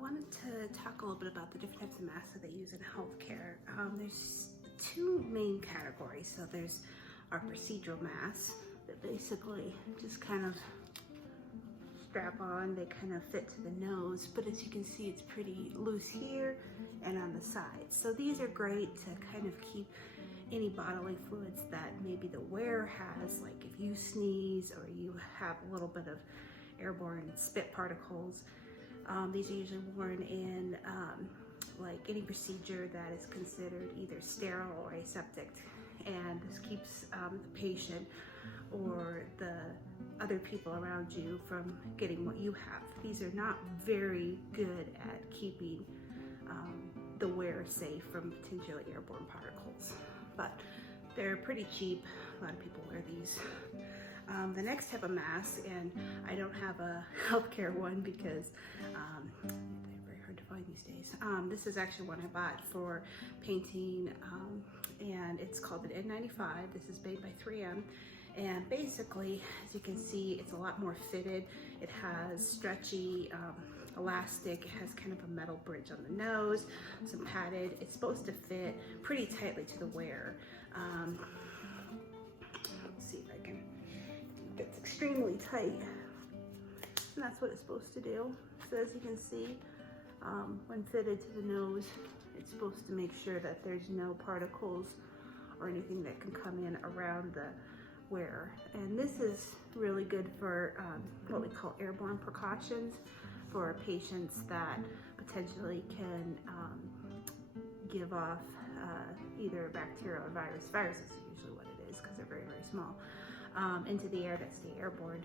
wanted to talk a little bit about the different types of masks that they use in healthcare. There's two main categories. So there's our procedural masks that basically just kind of strap on. They kind of fit to the nose, but as you can see, it's pretty loose here and on the sides. So these are great to kind of keep any bodily fluids that maybe the wearer has, like if you sneeze or you have a little bit of airborne spit particles. These are usually worn in like any procedure that is considered either sterile or aseptic, and this keeps the patient or the other people around you from getting what you have. These are not very good at keeping the wearer safe from potentially airborne particles, but they're pretty cheap. A lot of people wear these. The next type of mask, and I don't have a healthcare one because they're very hard to find these days. This is actually one I bought for painting, and it's called an N95. This is made by 3M, and basically, as you can see, it's a lot more fitted. It has stretchy elastic. It has kind of a metal bridge on the nose, some padded. It's supposed to fit pretty tightly to the wearer. Let's see if I can. It's extremely tight, and that's what it's supposed to do. So as you can see, when fitted to the nose, it's supposed to make sure that there's no particles or anything that can come in around the wearer. And this is really good for what we call airborne precautions, for patients that potentially can give off either bacteria or virus. Viruses is usually what it is because they're very, very small. Into the air that stay airborne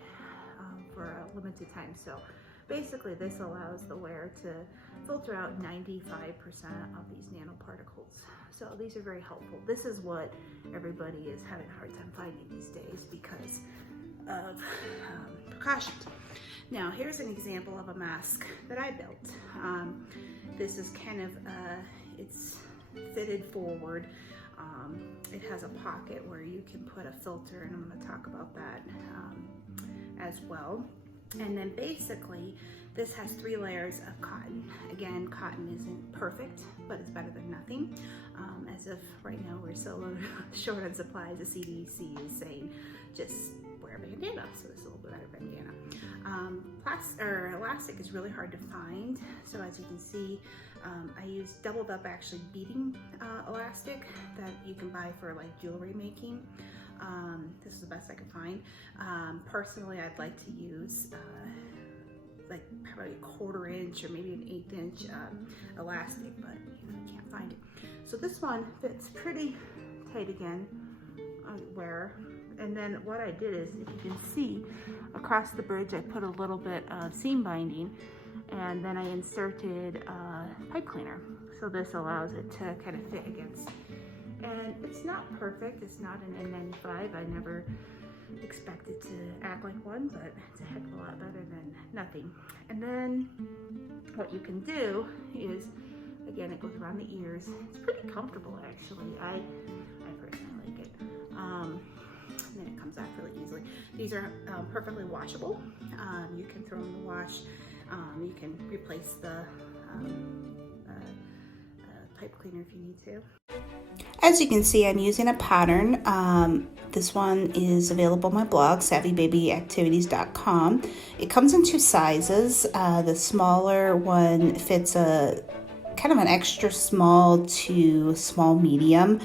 for a limited time. So basically this allows the wearer to filter out 95% of these nanoparticles. So these are very helpful. This is what everybody is having a hard time finding these days because of precautions. Now here's an example of a mask that I built. This is kind of, it's fitted forward. It has a pocket where you can put a filter, and I'm going to talk about that as well. And then basically this has 3 layers of cotton. Again, cotton isn't perfect, but it's better than nothing. As of right now, we're so short on supplies. The CDC is saying just wear a bandana, so this is a little bit better bandana. Elastic is really hard to find, so as you can see, I used doubled up actually beading elastic that you can buy for like jewelry making. This is the best I could find. Personally, I'd like to use like probably a 1/4 inch or maybe an 1/8 inch elastic, but you know, I can't find it. So this one fits pretty tight again on wearer. And then what I did is, if you can see, across the bridge I put a little bit of seam binding, and then I inserted pipe cleaner. So this allows it to kind of fit against. And it's not perfect, it's not an N95. I never expected to act like one, but it's a heck of a lot better than nothing. And then what you can do is, again, it goes around the ears. It's pretty comfortable actually. I personally like it. And then it comes off really easily. These are perfectly washable. You can throw them in the wash. You can replace the pipe cleaner if you need to. As you can see, I'm using a pattern. This one is available on my blog, savvybabyactivities.com. It comes in 2 sizes. The smaller one fits a kind of an extra small to small medium.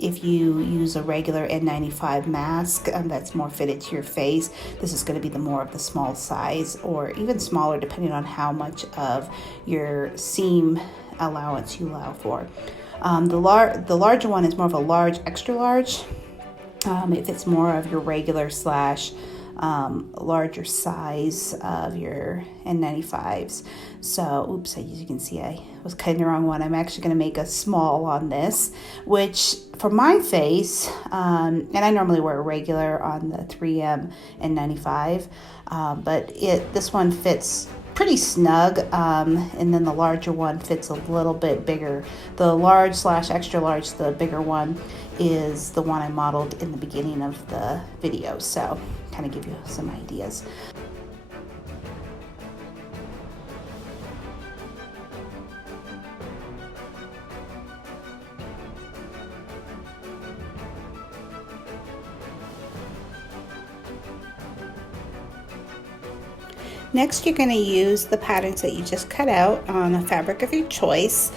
If you use a regular N95 mask that's more fitted to your face, this is going to be the more of the small size, or even smaller depending on how much of your seam allowance you allow for. The larger one is more of a large, extra large. It fits more of your regular / larger size of your N95s. So, oops, as you can see, I was cutting the wrong one. I'm actually going to make a small on this, which for my face, and I normally wear a regular on the 3M N95, but this one fits pretty snug, and then the larger one fits a little bit bigger. The large / extra large, the bigger one, is the one I modeled in the beginning of the video, so kind of give you some ideas. Next, you're going to use the patterns that you just cut out on a fabric of your choice,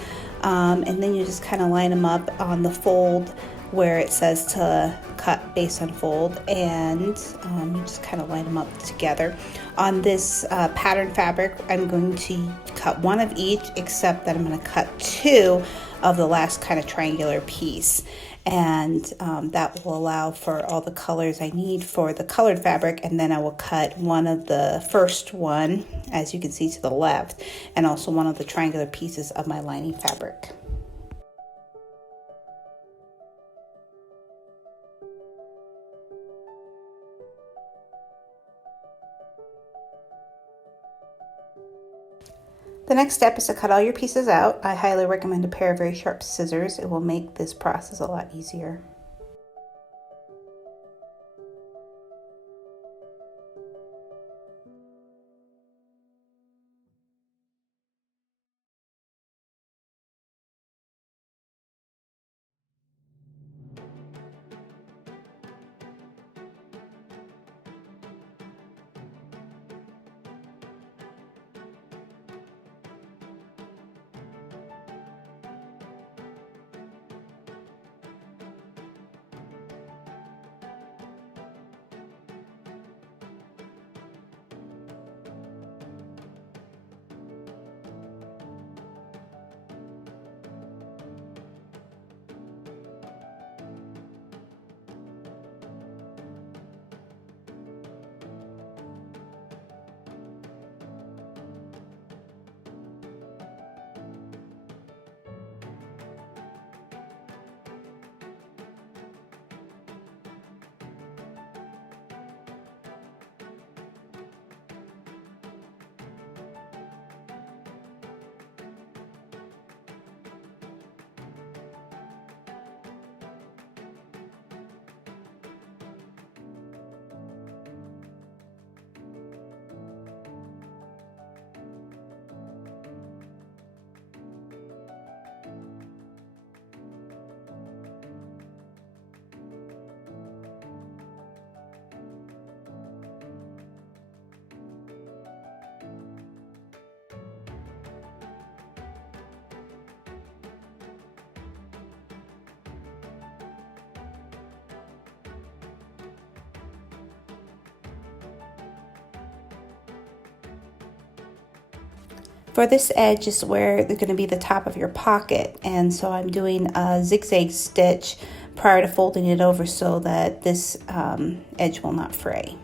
and then you just kind of line them up on the fold where it says to cut based on fold, and you just kind of line them up together. On this pattern fabric, I'm going to cut one of each, except that I'm going to cut two of the last kind of triangular piece, and that will allow for all the colors I need for the colored fabric. And then I will cut one of the first one, as you can see to the left, and also one of the triangular pieces of my lining fabric. The next step is to cut all your pieces out. I highly recommend a pair of very sharp scissors. It will make this process a lot easier. For this edge is where they're going to be the top of your pocket, and so I'm doing a zigzag stitch prior to folding it over so that this edge will not fray.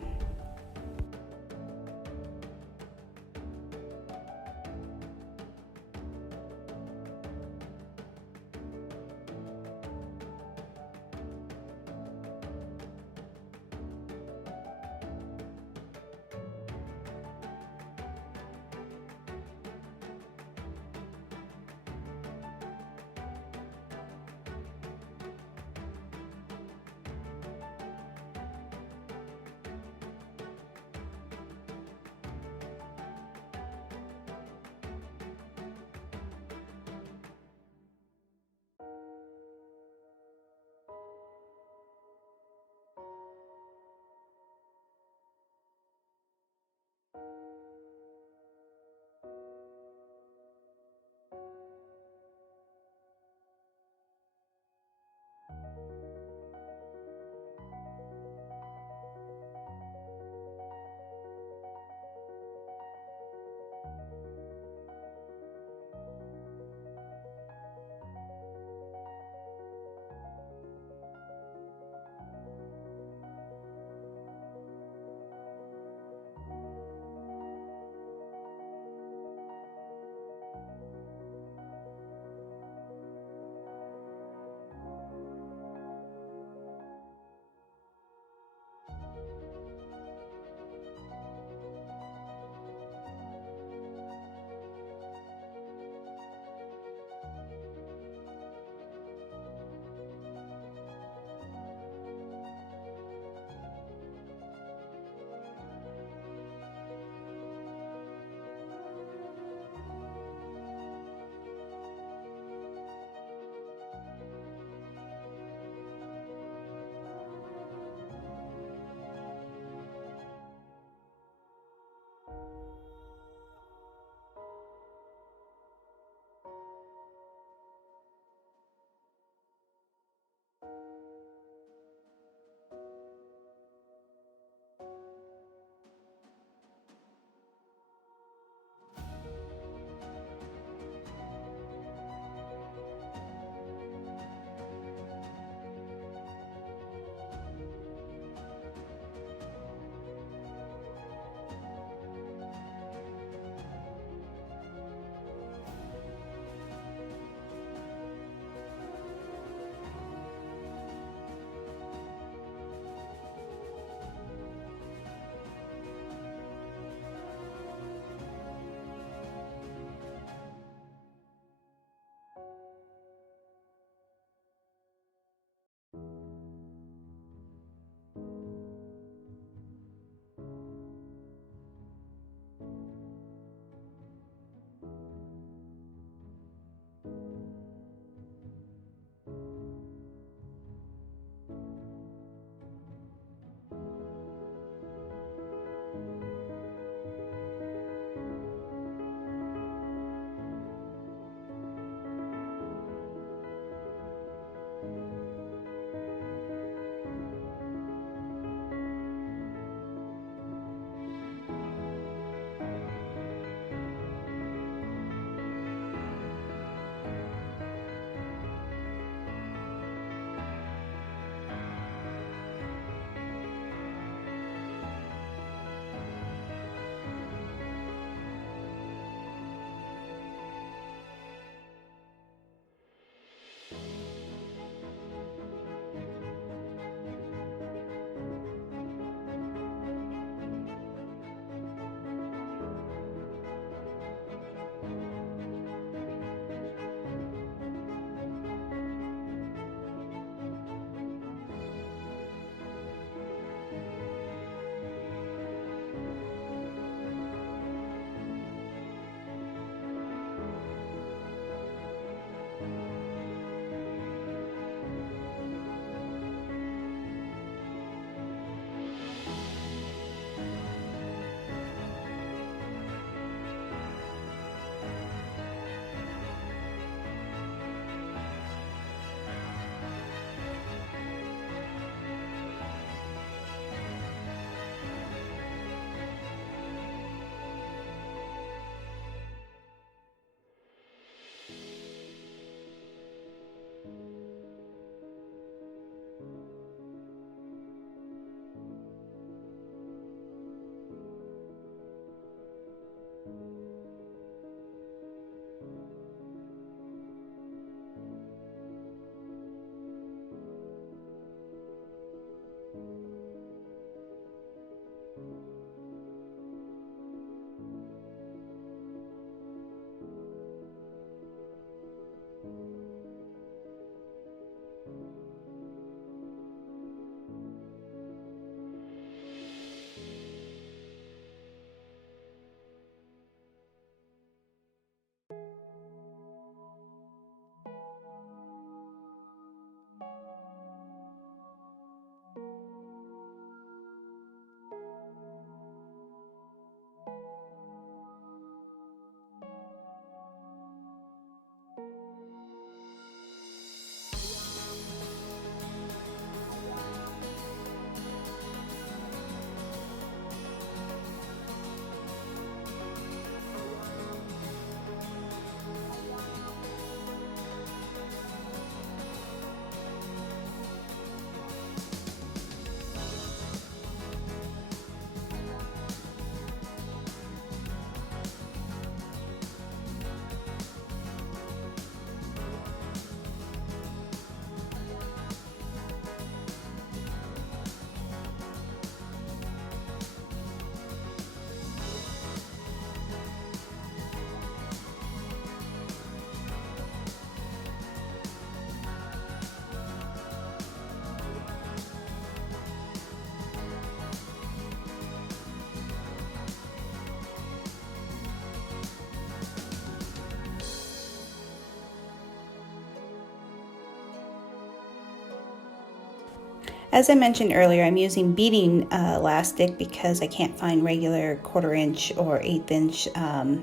As I mentioned earlier, I'm using beading elastic because I can't find regular 1/4 inch or 1/8 inch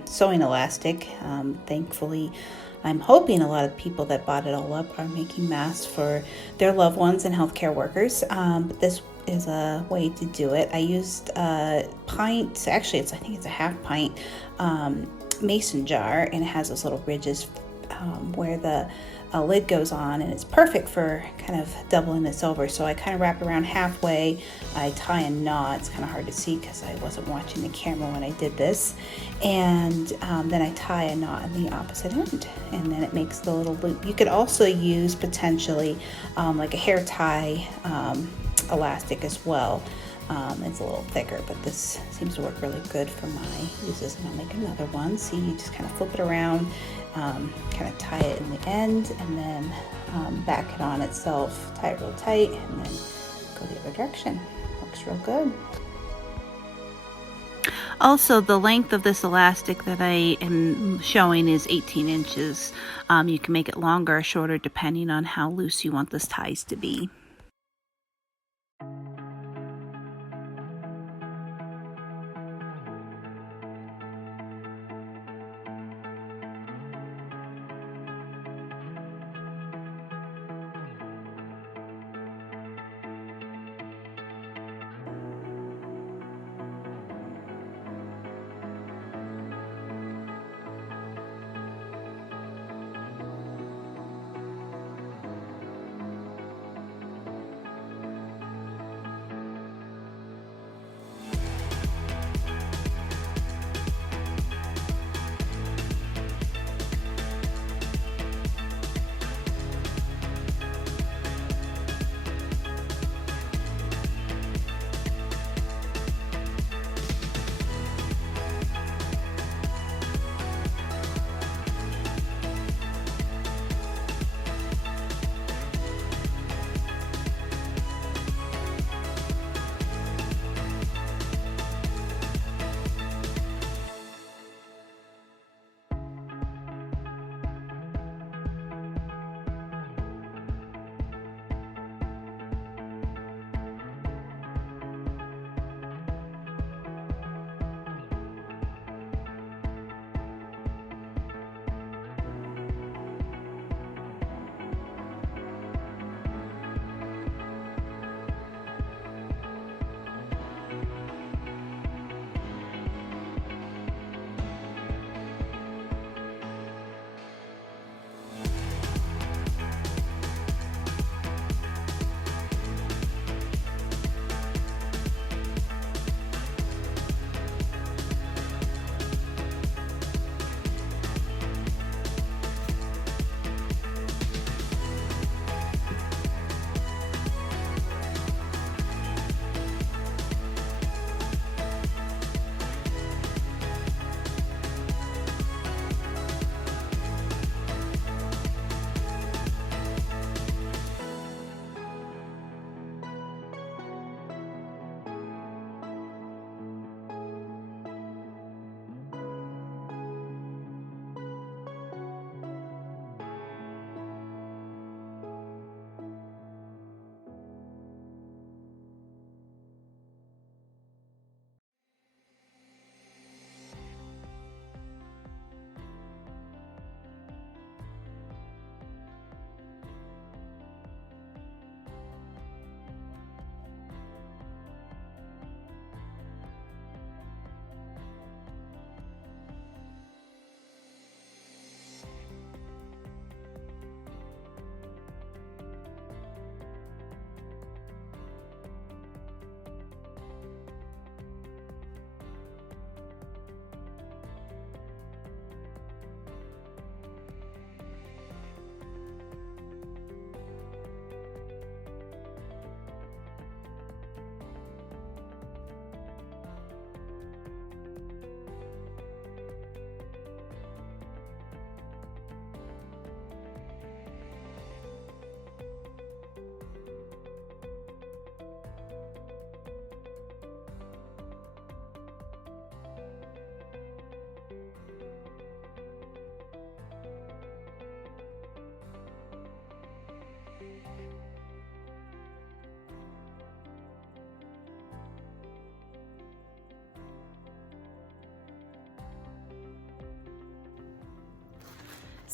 sewing elastic. Thankfully, I'm hoping a lot of people that bought it all up are making masks for their loved ones and healthcare workers. But this is a way to do it. I used a pint, actually I think it's a 1/2 pint mason jar, and it has those little ridges where the lid goes on, and it's perfect for kind of doubling this over. So I kind of wrap around halfway, I tie a knot. It's kind of hard to see because I wasn't watching the camera when I did this, and then I tie a knot in the opposite end, and then it makes the little loop. You could also use potentially like a hair tie elastic as well. It's a little thicker, but this seems to work really good for my uses, and I'll make another one. See, you just kind of flip it around, kind of tie it in the end, and then back it on itself, tie it real tight, and then go the other direction. Works real good. Also, the length of this elastic that I am showing is 18 inches. You can make it longer or shorter depending on how loose you want this ties to be.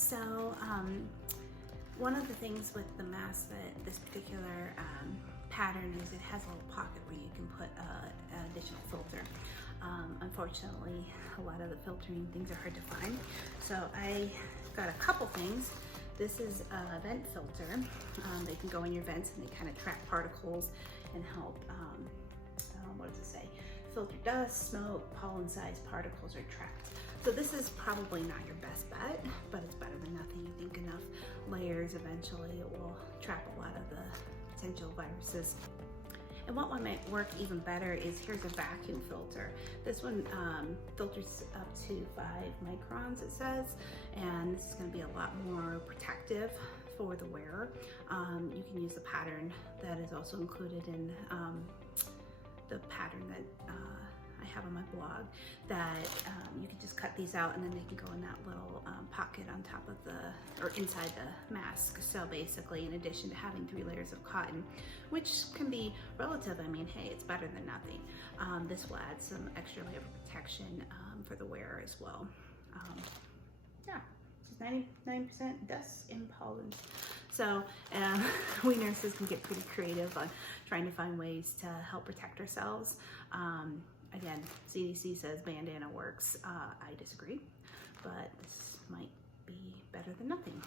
So one of the things with the mask that this particular pattern is it has a little pocket where you can put an additional filter. Unfortunately, a lot of the filtering things are hard to find. So I got a couple things. This is a vent filter. They can go in your vents and they kind of trap particles and help, what does it say? Filter dust, smoke, pollen-sized particles are trapped. So this is probably not your best bet, but it's better than nothing. You think enough layers, eventually it will trap a lot of the potential viruses. And what one might work even better is here's a vacuum filter. This one filters up to 5 microns, it says, and this is going to be a lot more protective for the wearer. You can use the pattern that is also included in the pattern that I have on my blog, that you can just cut these out and then they can go in that little pocket on top of the, or inside the mask. So basically, in addition to having 3 layers of cotton, which can be relative, I mean, hey, it's better than nothing. This will add some extra layer of protection for the wearer as well. Yeah, it's 99% dust and pollen. So we nurses can get pretty creative on trying to find ways to help protect ourselves. Again, CDC says bandana works. I disagree, but this might be better than nothing.